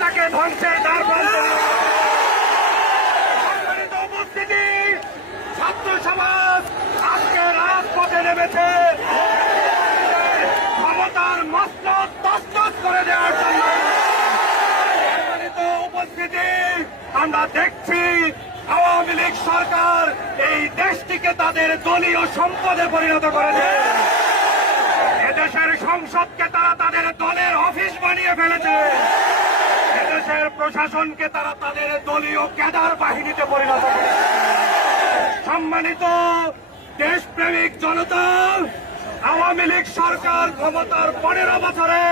দেশটাকে ধ্বংসের দ্বার প্রান্তে নিয়ে সম্মানিত উপস্থিতি, ছাত্র সমাজ আজকে রাজপথে নেমেছে ক্ষমতার মসনদ তছনছ করে দেওয়ার জন্য। সম্মানিত উপস্থিতি, আমরা দেখছি আওয়ামী লীগ সরকার এই দেশটিকে তাদের দলীয় সম্পদে পরিণত করেছে। এদেশের সংসদকে তারা তাদের দলের অফিস বানিয়ে ফেলেছে। এদেশের প্রশাসনকে তারা তাদের দলীয় ক্যাডার বাহিনীতে পরিণত করেছে। সম্মানিত দেশপ্রেমিক জনতা, আওয়ামী লীগ সরকার ক্ষমতার 15 বছরে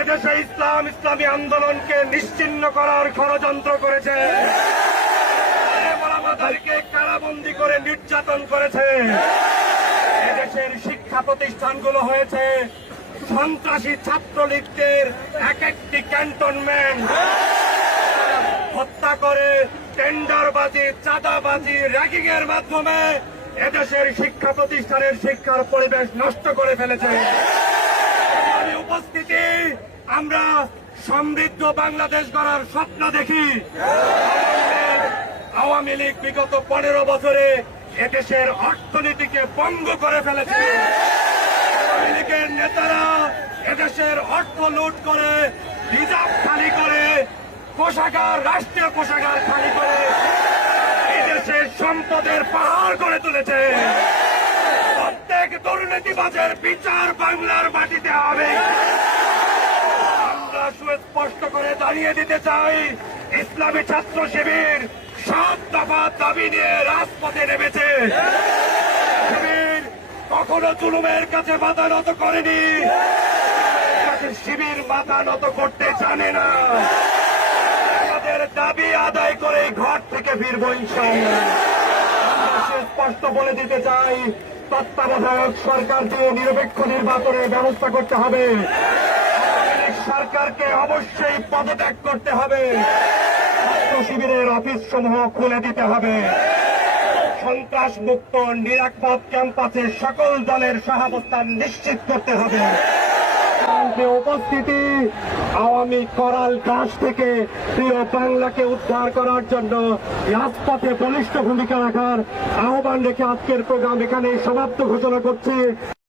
এদেশে ইসলামী আন্দোলনকে নিশ্চিহ্ন করার ষড়যন্ত্র করেছে। আমাদেরকে কারাবন্দী করে নির্যাতন করেছে। এদেশের শিক্ষা প্রতিষ্ঠানগুলো হয়েছে সন্ত্রাসী ছাত্রলীগদের এক একটি ক্যান্টনমেন্ট। হত্যা করে টেন্ডারবাজি, চাঁদাবাজি, র্যাগিং এর মাধ্যমে এদেশের শিক্ষা প্রতিষ্ঠানের শিক্ষার পরিবেশ নষ্ট করে ফেলেছে। উপস্থিতি, আমরা সমৃদ্ধ বাংলাদেশ গড়ার স্বপ্ন দেখি। আওয়ামী লীগ বিগত 15 বছরে এদেশের অর্থনীতিকে ভঙ্গ করে ফেলেছে। আওয়ামী লীগের নেতারা এদেশের অর্থ লুট করে, রিজার্ভ খালি করে, কোষাগার, রাষ্ট্রীয় কোষাগার খালি করে এদেশের সম্পদের পাহাড় করে তুলেছে। প্রত্যেক দুর্নীতিবাজের বিচার বাংলার মাটিতে হবে। আমরা সুস্পষ্ট করে দাঁড়িয়ে দিতে চাই, ইসলামী ছাত্র শিবির 7 দফা দাবি নিয়ে রাজপথে নেমেছে। শিবির কখনো জুলুমের কাছে মাথা নত করেনি, শিবির মাথা নত করতে জানে না। আমাদের দাবি আদায় করে ঘর থেকে ফিরব ইনশাআল্লাহ। আমরা সুস্পষ্ট বলে দিতে চাই, তত্ত্বাবধায়ক সরকারকে নিরপেক্ষ নির্বাচনের ব্যবস্থা করতে হবে। সরকারকে অবশ্যই পদত্যাগ করতে হবে। শিবিরের অফিস সমূহ খুলে দিতে হবে। সন্ত্রাস মুক্ত নিরাপদ ক্যাম্পাসে সকল দলের সহাবস্থান নিশ্চিত করতে হবে। উপস্থিতি, আওয়ামী করাল ঘাস থেকে প্রিয় বাংলাকে উদ্ধার করার জন্য রাজপথে বলিষ্ঠ ভূমিকা রাখার আহ্বান রেখে আজকের প্রোগ্রাম এখানে সমাপ্ত ঘোষণা করছি।